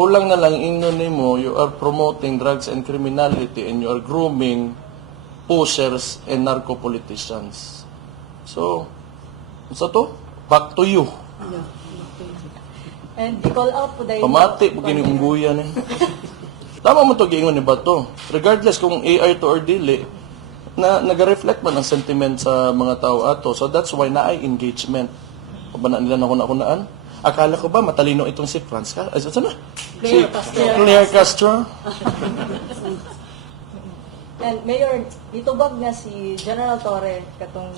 Kulang na lang ingnon nimo, you are promoting drugs and criminality and you are grooming pushers and narco politicians. So, sa to? Back to you. And you call out po dahil... Pamati, pag iniungguyan eh. Tama mo to giingon ni Bato. Regardless kung AI to or dili, na nag-reflect man ang sentiment sa mga tao ato. So that's why na ay engagement. Ba na nila nakunaan? Akala ko ba matalino itong si Franz? Ay, saan na? Claire Castro. And Mayor, itubag na si General Torre katong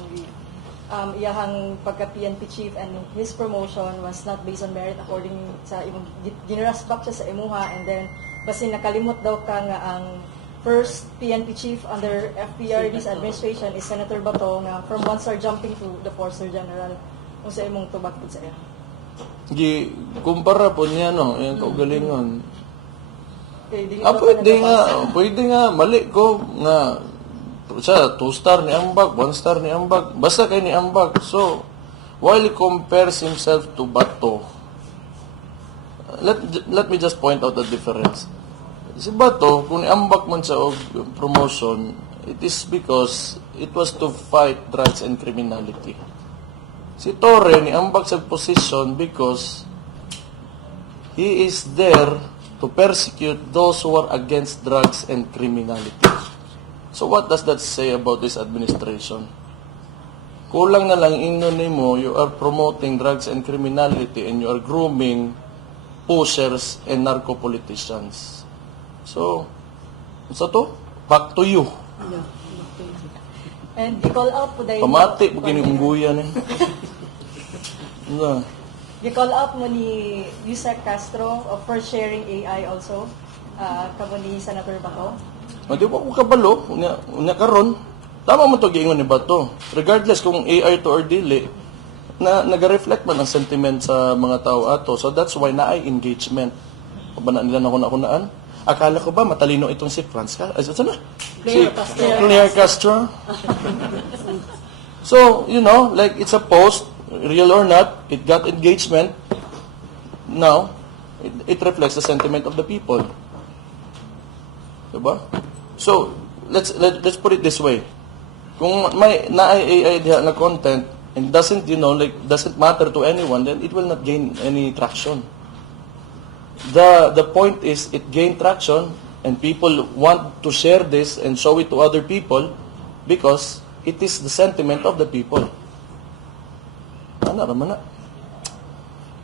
iyahang pagka-PNP chief and his promotion was not based on merit according sa imong giniraspak siya sa imuha, and then basi nakalimot daw ka nga ang first PNP chief under FPRD's administration is Senator Bato nga from 1-star jumping to the 4-star general. Kung sa imong tubag po sa iya. Kumpara po niya, no? Yan kaugalingon. Okay, dili Ah, ba ka pwede nga, mali ko nga, siya, 2-star ni Ambag, 1-star ni Ambag, basta kay ni Ambag. So, while he compares himself to Bato, let me just point out the difference. Si Bato, kung ni Ambag man siya og promotion, it is because it was to fight drugs and criminality. Si Torre, ni ambag sa position because he is there to persecute those who are against drugs and criminality. So what does that say about this administration? Kulang na lang ingnon nimo, you are promoting drugs and criminality and you are grooming pushers and narco politicians. So, sa to? Back to you. And you call out po dahil... Pamati, pag iniungguyan eh. No. You call out mo ni Yusek Castro for sharing AI also, kamo ni Senator Bato. Di ba ko kabalo, unya karon. Tama mo to giingon ni Bato. Regardless kung AI to or dili, na nag-reflect man ang sentiment sa mga tao ato. So that's why na ay engagement. Ba na nila nakunaan? Akala ko ba matalino itong si Franz? Ay, saan na? Claire Castro. So, you know, like it's a post, real or not, it got engagement. Now, it reflects the sentiment of the people. Diba? So, let's put it this way. Kung may AI diha na content and doesn't matter to anyone, then it will not gain any traction. The point is it gained traction and people want to share this and show it to other people because it is the sentiment of the people. Ano naman na?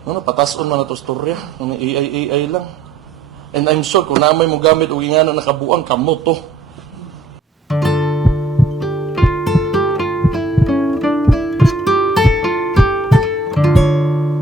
Ano, patason man na to storya. AI lang. And I'm sure kung namay mo gamit o ingano nakabuang kamo to.